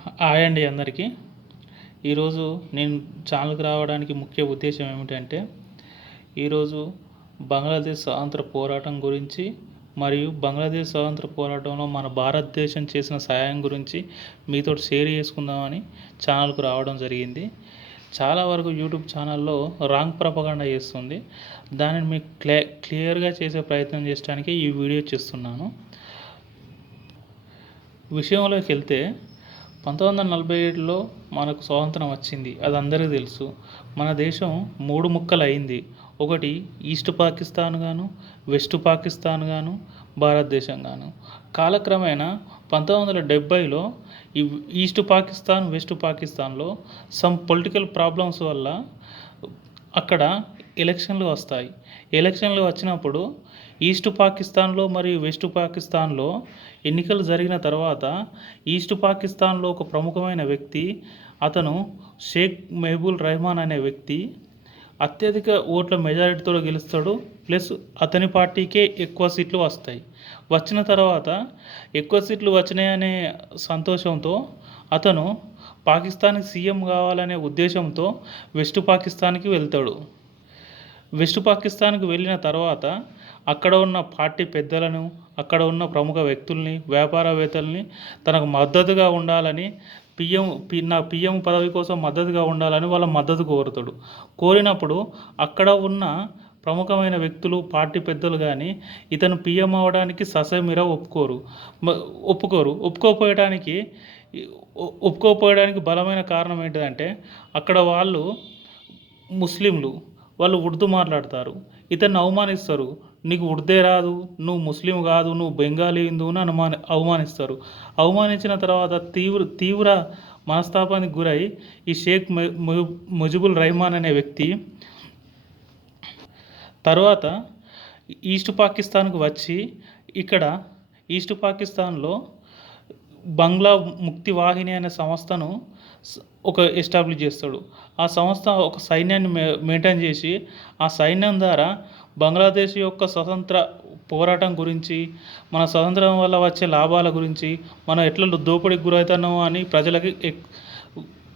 Hi అండి అందరికీ. ఈరోజు నేను ఛానల్కి రావడానికి ముఖ్య ఉద్దేశం ఏమిటంటే, ఈరోజు బంగ్లాదేశ్ స్వాతంత్ర పోరాటం గురించి మరియు బంగ్లాదేశ్ స్వాతంత్ర పోరాటంలో మన భారతదేశం చేసిన సహాయం గురించి మీతో షేర్ చేసుకుందామని ఛానల్కు రావడం జరిగింది. చాలా వరకు యూట్యూబ్ ఛానల్లో రాంగ్ ప్రపగండా చేస్తుంది. దానిని మీకు క్లియర్గా చేసే ప్రయత్నం చేయడానికి ఈ వీడియో చేస్తున్నాను. విషయంలోకి వెళ్తే 1947లో మనకు స్వాతంత్రం వచ్చింది, అది అందరికీ తెలుసు. మన దేశం 3 ముక్కలు అయింది. ఒకటి ఈస్ట్ పాకిస్తాన్ గాను, వెస్ట్ పాకిస్తాన్ గాను, భారతదేశం గాను. కాలక్రమేణా 1970లో ఈ ఈస్ట్ పాకిస్తాన్, వెస్ట్ పాకిస్తాన్లో సమ్ పొలిటికల్ ప్రాబ్లమ్స్ వల్ల అక్కడ ఎలక్షన్లు వస్తాయి. ఎలక్షన్లు వచ్చినప్పుడు ఈస్ట్ పాకిస్తాన్లో మరియు వెస్ట్ పాకిస్తాన్లో ఎన్నికలు జరిగిన తర్వాత ఈస్ట్ పాకిస్తాన్లో ఒక ప్రముఖమైన వ్యక్తి, అతను షేక్ మెహబూబ్ రెహమాన్ అనే వ్యక్తి అత్యధిక ఓట్ల మెజారిటీతో గెలుస్తాడు. ప్లస్ అతని పార్టీకే ఎక్కువ సీట్లు వస్తాయి. వచ్చిన తర్వాత ఎక్కువ సీట్లు వచ్చినాయనే సంతోషంతో అతను పాకిస్తాన్కి సీఎం కావాలనే ఉద్దేశంతో వెస్ట్ పాకిస్తాన్కి వెళ్తాడు. వెస్ట్ పాకిస్తాన్కి వెళ్ళిన తర్వాత అక్కడ ఉన్న పార్టీ పెద్దలను, అక్కడ ఉన్న ప్రముఖ వ్యక్తుల్ని, వ్యాపారవేత్తల్ని తనకు మద్దతుగా ఉండాలని, పిఎం పదవి కోసం మద్దతుగా ఉండాలని వాళ్ళ మద్దతు కోరుతాడు. కోరినప్పుడు అక్కడ ఉన్న ప్రముఖమైన వ్యక్తులు, పార్టీ పెద్దలు కానీ ఇతను పిఎం అవ్వడానికి ససేమిరా ఒప్పుకోపోయడానికి బలమైన కారణం ఏంటిదంటే, అక్కడ వాళ్ళు ముస్లింలు, వాళ్ళు ఉర్దూ మాట్లాడతారు. ఇతన్ని అవమానిస్తారు. నీకు ఉర్దే రాదు, నువ్వు ముస్లిం కాదు, నువ్వు బెంగాలీ హిందువుని అవమానిస్తారు. అవమానించిన తర్వాత తీవ్ర మనస్తాపానికి గురై ఈ షేక్ ముజిబుల్ రెహమాన్ అనే వ్యక్తి తర్వాత ఈస్ట్ పాకిస్తాన్కు వచ్చి ఇక్కడ ఈస్ట్ పాకిస్తాన్లో బంగ్లా ముక్తి వాహిని అనే సంస్థను ఎస్టాబ్లిష్ చేస్తాడు. ఆ సంస్థ ఒక సైన్యాన్ని మెయింటైన్ చేసి ఆ సైన్యం ద్వారా బంగ్లాదేశ్ యొక్క స్వతంత్ర పోరాటం గురించి, మన స్వతంత్రం వల్ల వచ్చే లాభాల గురించి, మనం ఎట్లా దోపిడీకి గురవుతున్నామో అని ప్రజలకి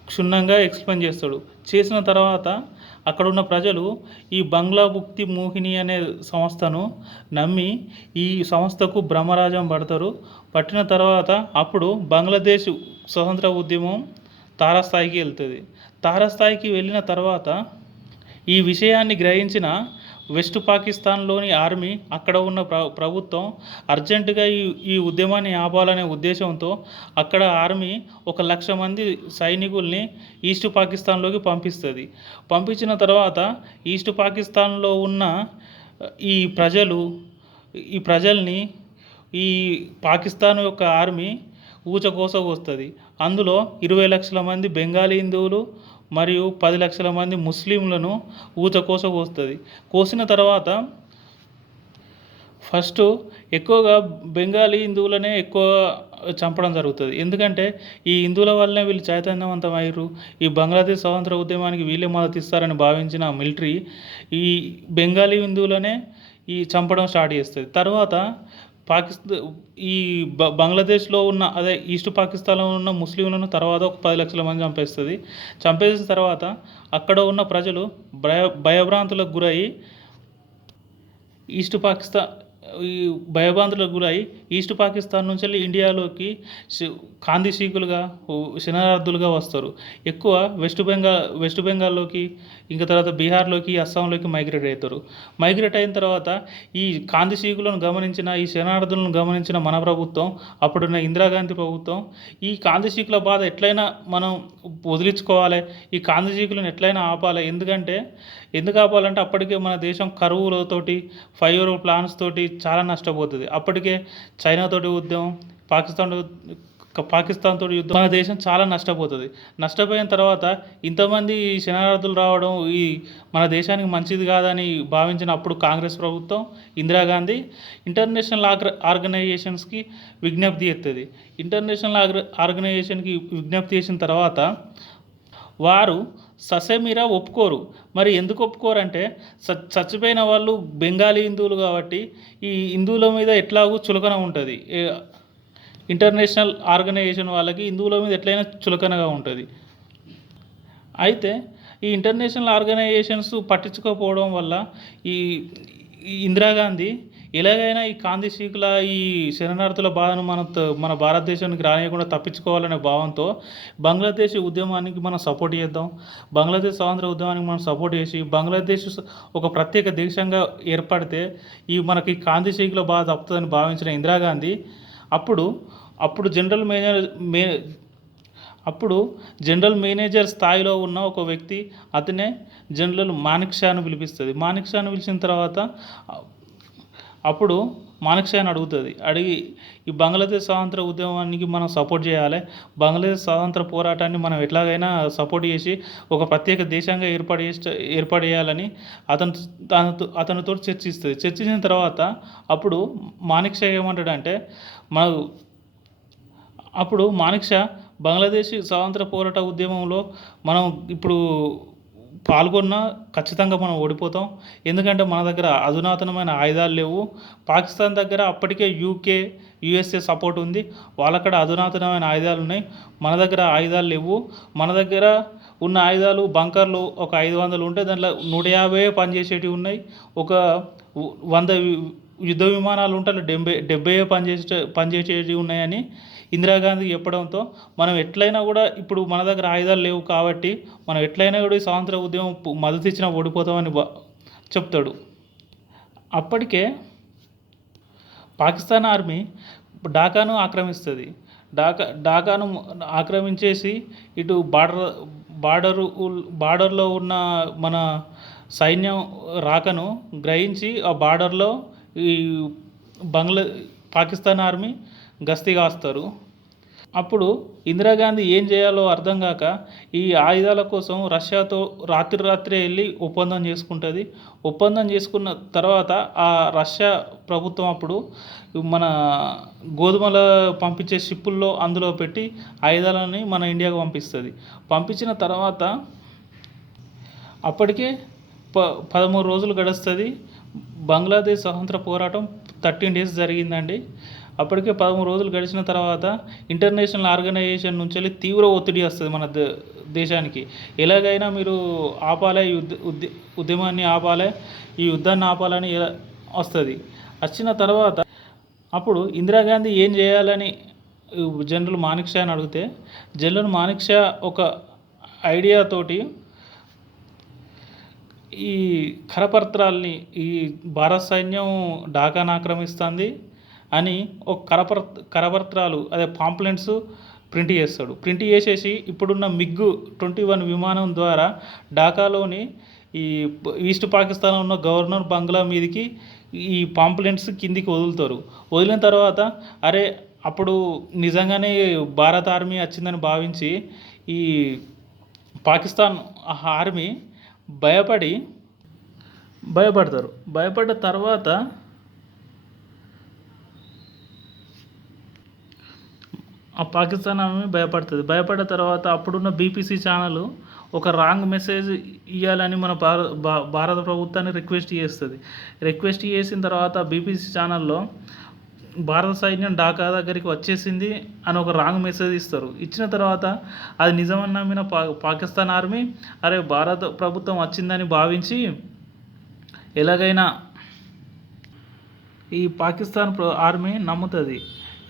క్షుణ్ణంగా ఎక్స్ప్లెయిన్ చేస్తాడు. చేసిన తర్వాత అక్కడున్న ప్రజలు ఈ బంగ్లా ముక్తి మోహిని అనే సంస్థను నమ్మి ఈ సంస్థకు బ్రహ్మరాజం పడతారు. పట్టిన తర్వాత అప్పుడు బంగ్లాదేశ్ స్వతంత్ర ఉద్యమం తారాస్థాయికి వెళ్తుంది. తారాస్థాయికి వెళ్ళిన తర్వాత ఈ విషయాన్ని గ్రహించిన వెస్ట్ పాకిస్తాన్లోని ఆర్మీ, అక్కడ ఉన్న ప్రభుత్వం అర్జెంటుగా ఈ ఉద్యమాన్ని ఆపాలనే ఉద్దేశంతో అక్కడ ఆర్మీ 1,00,000 మంది సైనికుల్ని ఈస్ట్ పాకిస్తాన్లోకి పంపిస్తుంది. పంపించిన తర్వాత ఈస్ట్ పాకిస్తాన్లో ఉన్న ఈ ప్రజల్ని ఈ పాకిస్తాన్ యొక్క ఆర్మీ ఊచకోసకొస్తుంది. అందులో 20 లక్షల మంది బెంగాలీ హిందువులు మరియు 10 లక్షల మంది ముస్లింలను ఊచకోసకొస్తుంది. కోసిన తర్వాత ఫస్ట్ ఎక్కువగా బెంగాలీ హిందువులనే ఎక్కువ చంపడం జరుగుతుంది. ఎందుకంటే ఈ హిందువుల వల్లనే వీళ్ళు చైతన్యవంతమయ్యారు, ఈ బంగ్లాదేశ్ స్వాతంత్ర ఉద్యమానికి వీళ్ళే మద్దతు ఇస్తారని భావించిన మిలిటరీ ఈ బెంగాలీ హిందువులనే చంపడం స్టార్ట్ చేస్తుంది. తర్వాత ఈ బంగ్లాదేశ్లో ఉన్న ఈస్ట్ పాకిస్తాన్లో ఉన్న ముస్లింలను తర్వాత ఒక 10 లక్షల మంది చంపేస్తుంది. చంపేసిన తర్వాత అక్కడ ఉన్న ప్రజలు భయభ్రాంతులకు గురై ఈస్ట్ పాకిస్తాన్ నుంచి వెళ్ళి ఇండియాలోకి కాంది శీకులుగా, శరణార్థులుగా వస్తారు. ఎక్కువ వెస్ట్ బెంగాల్లోకి, ఇంకా తర్వాత బీహార్లోకి, అస్సాంలోకి మైగ్రేట్ అవుతారు. మైగ్రేట్ అయిన తర్వాత ఈ కాంది శీకులను గమనించిన, ఈ శరణార్థులను గమనించిన మన ప్రభుత్వం, అప్పుడున్న ఇందిరాగాంధీ ప్రభుత్వం, ఈ కాంది శీకుల బాధ ఎట్లయినా మనం వదిలించుకోవాలి, ఈ కాంది శీకులను ఎట్లయినా ఆపాలి. ఎందుకు ఆపాలంటే అప్పటికే మన దేశం కరువులతోటి, 5 year ప్లాన్స్ తోటి చాలా నష్టపోతుంది. అప్పటికే చైనాతోటి యుద్ధం, పాకిస్తాన్ తోటి యుద్ధం, మన దేశం చాలా నష్టపోతుంది. నష్టపోయిన తర్వాత ఇంతమంది శరణార్థులు రావడం ఈ మన దేశానికి మంచిది కాదని భావించిన అప్పుడు కాంగ్రెస్ ప్రభుత్వం, ఇందిరాగాంధీ ఇంటర్నేషనల్ ఆర్గనైజేషన్స్కి విజ్ఞప్తి చేస్తుంది. ఇంటర్నేషనల్ ఆర్గనైజేషన్కి విజ్ఞప్తి చేసిన తర్వాత వారు ససేమిరా ఒప్పుకోరు. మరి ఎందుకు ఒప్పుకోరంటే, చచ్చిపోయిన వాళ్ళు బెంగాలీ హిందువులు కాబట్టి ఈ హిందువుల మీద ఎట్లాగూ చులకన ఉంటుంది. ఇంటర్నేషనల్ ఆర్గనైజేషన్ వాళ్ళకి హిందువుల మీద ఎట్లయినా చులకనగా ఉంటుంది. అయితే ఈ ఇంటర్నేషనల్ ఆర్గనైజేషన్స్ పట్టించుకోకపోవడం వల్ల ఈ ఈ ఇందిరాగాంధీ ఎలాగైనా ఈ కాంది శీకుల ఈ శరణార్థుల బాధను మన భారతదేశానికి రానియకుండా తప్పించుకోవాలనే భావంతో బంగ్లాదేశ్ ఉద్యమానికి మనం సపోర్ట్ చేద్దాం, బంగ్లాదేశ్ స్వాతంత్ర ఉద్యమానికి మనం సపోర్ట్ చేసి బంగ్లాదేశ్ ఒక ప్రత్యేక దేశంగా ఏర్పడితే ఈ మనకి కాంది శీకుల బాధ తప్పుతుందని భావించిన ఇందిరాగాంధీ అప్పుడు అప్పుడు జనరల్ మేనేజర్ స్థాయిలో ఉన్న ఒక వ్యక్తి, అతనే జనరల్ మానిక్ షాను పిలిపిస్తుంది. మానిక్ షాను పిలిచిన తర్వాత అప్పుడు మానిక్ షాని అడిగి ఈ బంగ్లాదేశ్ స్వాతంత్ర ఉద్యమానికి మనం సపోర్ట్ చేయాలి, బంగ్లాదేశ్ స్వాతంత్ర పోరాటాన్ని మనం ఎట్లాగైనా సపోర్ట్ చేసి ఒక ప్రత్యేక దేశంగా ఏర్పాటు చేయాలని అతనితో చర్చిస్తుంది. చర్చించిన తర్వాత అప్పుడు మానిక్ షా ఏమంటాడంటే అప్పుడు మానిక్ షా బంగ్లాదేశ్ స్వాతంత్ర పోరాట ఉద్యమంలో మనం ఇప్పుడు పాల్గొన్నా ఖచ్చితంగా మనం ఓడిపోతాం, ఎందుకంటే మన దగ్గర అధునాతనమైన ఆయుధాలు లేవు. పాకిస్తాన్ దగ్గర అప్పటికే యూఎస్ఏ సపోర్ట్ ఉంది, వాళ్ళక్కడ అధునాతనమైన ఆయుధాలు ఉన్నాయి, మన దగ్గర ఆయుధాలు లేవు. మన దగ్గర ఉన్న ఆయుధాలు బంకర్లు ఒక 500 ఉంటే దాంట్లో 150 పనిచేసేటివి ఉన్నాయి, ఒక 100 యుద్ధ విమానాలు ఉంటే 70 పనిచేసేటివి ఉన్నాయని ఇందిరాగాంధీ చెప్పడంతో మనం ఎట్లయినా కూడా ఇప్పుడు మన దగ్గర ఆయుధాలు లేవు కాబట్టి మనం ఎట్లయినా కూడా ఈ స్వాతంత్ర ఉద్యమం మద్దతు ఇచ్చినా ఓడిపోతామని చెప్తాడు. అప్పటికే పాకిస్తాన్ ఆర్మీ ఢాకాను ఆక్రమిస్తుంది. ఢాకాను ఆక్రమించేసి ఇటు బార్డర్లో ఉన్న మన సైన్యం రాకను గ్రహించి ఆ బార్డర్లో ఈ పాకిస్తాన్ ఆర్మీ గస్తీ కాస్తారు. అప్పుడు ఇందిరాగాంధీ ఏం చేయాలో అర్థం కాక ఈ ఆయుధాల కోసం రష్యాతో రాత్రే వెళ్ళి ఒప్పందం చేసుకుంటుంది. ఒప్పందం చేసుకున్న తర్వాత ఆ రష్యా ప్రభుత్వం అప్పుడు మన గోధుమల పంపించే షిప్పుల్లో అందులో పెట్టి ఆయుధాలని మన ఇండియాకు పంపిస్తుంది. పంపించిన తర్వాత అప్పటికే 13 రోజులు గడుస్తుంది. బంగ్లాదేశ్ స్వతంత్ర పోరాటం 13 days జరిగిందండి. అప్పటికే 13 రోజులు గడిచిన తర్వాత ఇంటర్నేషనల్ ఆర్గనైజేషన్ నుంచి వెళ్ళి తీవ్ర ఒత్తిడి వస్తుంది మన దేశానికి. ఎలాగైనా మీరు ఆపాలి, ఉద్యమాన్ని ఆపాలి, ఈ యుద్ధాన్ని ఆపాలని వస్తుంది. వచ్చిన తర్వాత అప్పుడు ఇందిరాగాంధీ ఏం చేయాలని జనరల్ మానిక్ షాని అడిగితే జనరల్ మానిక్ షా ఒక ఐడియాతోటి ఈ కరపత్రాల్ని ఈ భారత సైన్యం ఢాకాను ఆక్రమిస్తుంది అని ఒక కరపత్రాలు అదే పాంప్లెంట్స్ ప్రింట్ చేస్తాడు. ప్రింట్ చేసేసి ఇప్పుడున్న MiG-21 విమానం ద్వారా ఢాకాలోని ఈ ఈస్ట్ పాకిస్తాన్లో ఉన్న గవర్నర్ బంగ్లా మీదకి ఈ పాంప్లెంట్స్ కిందికి వదులుతారు. వదిలిన తర్వాత అప్పుడు నిజంగానే భారత ఆర్మీ వచ్చిందని భావించి ఈ పాకిస్తాన్ ఆర్మీ భయపడతారు. భయపడ్డ తర్వాత ఆ పాకిస్తాన్ ఆర్మీ భయపడ్డ తర్వాత అప్పుడున్న బీబీసీ ఛానల్ ఒక రాంగ్ మెసేజ్ ఇవ్వాలని మన భారత ప్రభుత్వాన్ని రిక్వెస్ట్ చేసిన తర్వాత బీబీసీ ఛానల్లో భారత సైన్యం ఢాకా దగ్గరికి వచ్చేసింది అని ఒక రాంగ్ మెసేజ్ ఇస్తారు. ఇచ్చిన తర్వాత అది నిజమని నమ్మిన పాకిస్తాన్ ఆర్మీ భారత ప్రభుత్వం వచ్చిందని భావించి ఎలాగైనా ఈ పాకిస్తాన్ ఆర్మీ నమ్ముతుంది.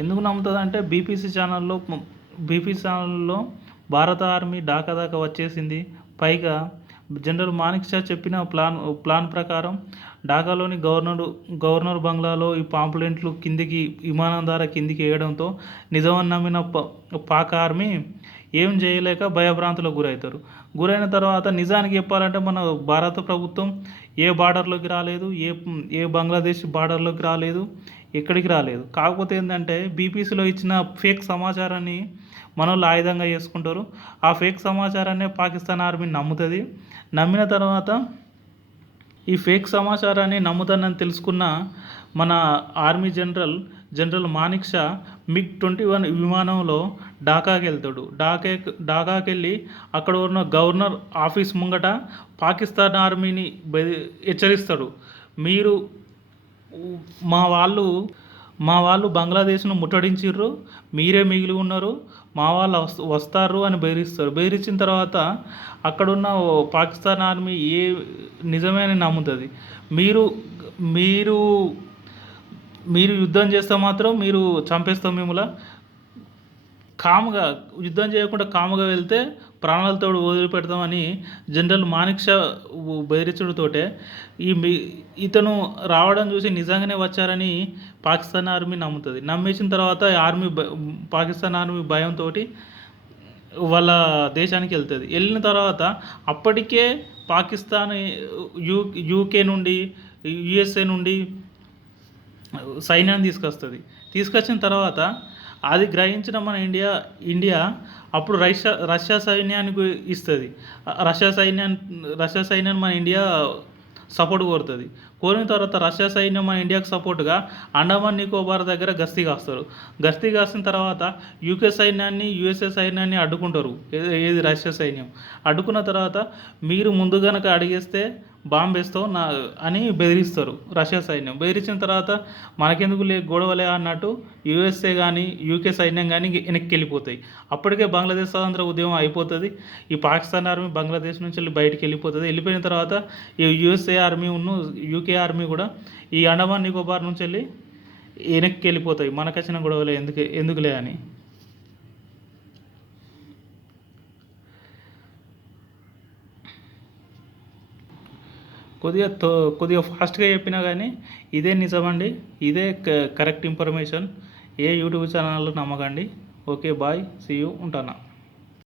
ఎందుకు నమ్ముతుంది అంటే బీబీసీ ఛానల్లో భారత ఆర్మీ ఢాకా దాకా వచ్చేసింది. పైగా జనరల్ మానిక్ షా చెప్పిన ప్లాన్ ప్రకారం ఢాకాలోని గవర్నర్ బంగ్లాలో ఈ పాంప్లెంట్లు విమానం ద్వారా కిందికి వేయడంతో నిజమని నమ్మిన పాక్ ఆర్మీ ఏం చేయలేక భయభ్రాంతులకు గురైన తర్వాత నిజానికి చెప్పాలంటే మన భారత ప్రభుత్వం ఏ బార్డర్లోకి రాలేదు, ఏ బంగ్లాదేశ్ బార్డర్లోకి రాలేదు, ఎక్కడికి రాలేదు. కాకపోతే ఏంటంటే బీబీసీలో ఇచ్చిన ఫేక్ సమాచారాన్ని మనోళ్ళు ఆయుధంగా చేసుకుంటారు. ఆ ఫేక్ సమాచారాన్ని పాకిస్తాన్ ఆర్మీ నమ్ముతుంది. నమ్మిన తర్వాత ఈ ఫేక్ సమాచారాన్ని నమ్ముతానని తెలుసుకున్న మన army general Manik Shah MiG-21 విమానంలో ఢాకాకి వెళ్తాడు. ఢాకాకి వెళ్ళి అక్కడ ఉన్న గవర్నర్ ఆఫీస్ ముంగట పాకిస్తాన్ ఆర్మీని హెచ్చరిస్తాడు. మీరు మా వాళ్ళు మా వాళ్ళు బంగ్లాదేశ్ను ముట్టడించిర్రు, మీరే మిగిలి ఉన్నారు, మా వాళ్ళు వస్తారు అని బెదిరిస్తారు. బెదిరించిన తర్వాత అక్కడున్న పాకిస్తాన్ ఆర్మీ నిజమే అని నమ్ముతుంది. మీరు మీరు మీరు యుద్ధం చేస్తే మాత్రం మీరు చంపేస్తాం మిమ్మల్ని. కాముగా యుద్ధం చేయకుండా కాముగా వెళ్తే ప్రాణాలతో వదిలిపెడతామని జనరల్ మాణిక్ షా బెదిరించడంతోటే ఇతను రావడం చూసి నిజంగానే వచ్చారని పాకిస్తాన్ ఆర్మీ నమ్ముతుంది. నమ్మేసిన తర్వాత పాకిస్తాన్ ఆర్మీ భయంతో వాళ్ళ దేశానికి వెళ్తుంది. వెళ్ళిన తర్వాత అప్పటికే పాకిస్తాన్ యూకే నుండి యుఎస్ఏ నుండి సైన్యాన్ని తీసుకొచ్చిన తర్వాత అది గ్రహించిన మన ఇండియా అప్పుడు రష్యా సైన్యానికి ఇస్తుంది. రష్యా సైన్యాన్ని మన ఇండియా సపోర్ట్ కోరుతుంది. కోరిన తర్వాత రష్యా సైన్యం మన ఇండియాకు సపోర్ట్గా అండమాన్ నికోబార్ దగ్గర గస్తీ కాసిన తర్వాత యూకే సైన్యాన్ని యుఎస్ఏ సైన్యాన్ని అడ్డుకుంటారు. ఏది రష్యా సైన్యం అడ్డుకున్న తర్వాత మీరు ముందు గనక అడిగేస్తే బాంబు వేస్తావు అని బెదిరిస్తారు రష్యా సైన్యం. బెదిరించిన తర్వాత మనకెందుకు గొడవలే అన్నట్టు యుఎస్ఏ కానీ యూకే సైన్యం కానీ వెనక్కి వెళ్ళిపోతాయి. అప్పటికే బంగ్లాదేశ్ స్వాతంత్ర ఉద్యమం అయిపోతుంది. ఈ పాకిస్తాన్ ఆర్మీ బంగ్లాదేశ్ నుంచి వెళ్ళి బయటికి వెళ్ళిపోతుంది. వెళ్ళిపోయిన తర్వాత ఈ యుఎస్ఏ ఆర్మీ యూకే ఆర్మీ కూడా ఈ అండమాన్ నికోబార్ నుంచి వెళ్ళి వెనక్కి వెళ్ళిపోతాయి. మనకు వచ్చిన గొడవలే ఎందుకులే అని. కొద్దిగా ఫాస్ట్గా చెప్పినా కానీ ఇదే నిజమండి. ఇదే కరెక్ట్ ఇన్ఫర్మేషన్. ఏ యూట్యూబ్ ఛానల్ నమ్మకండి. ఓకే, బాయ్, సీ యూ, ఉంటానా.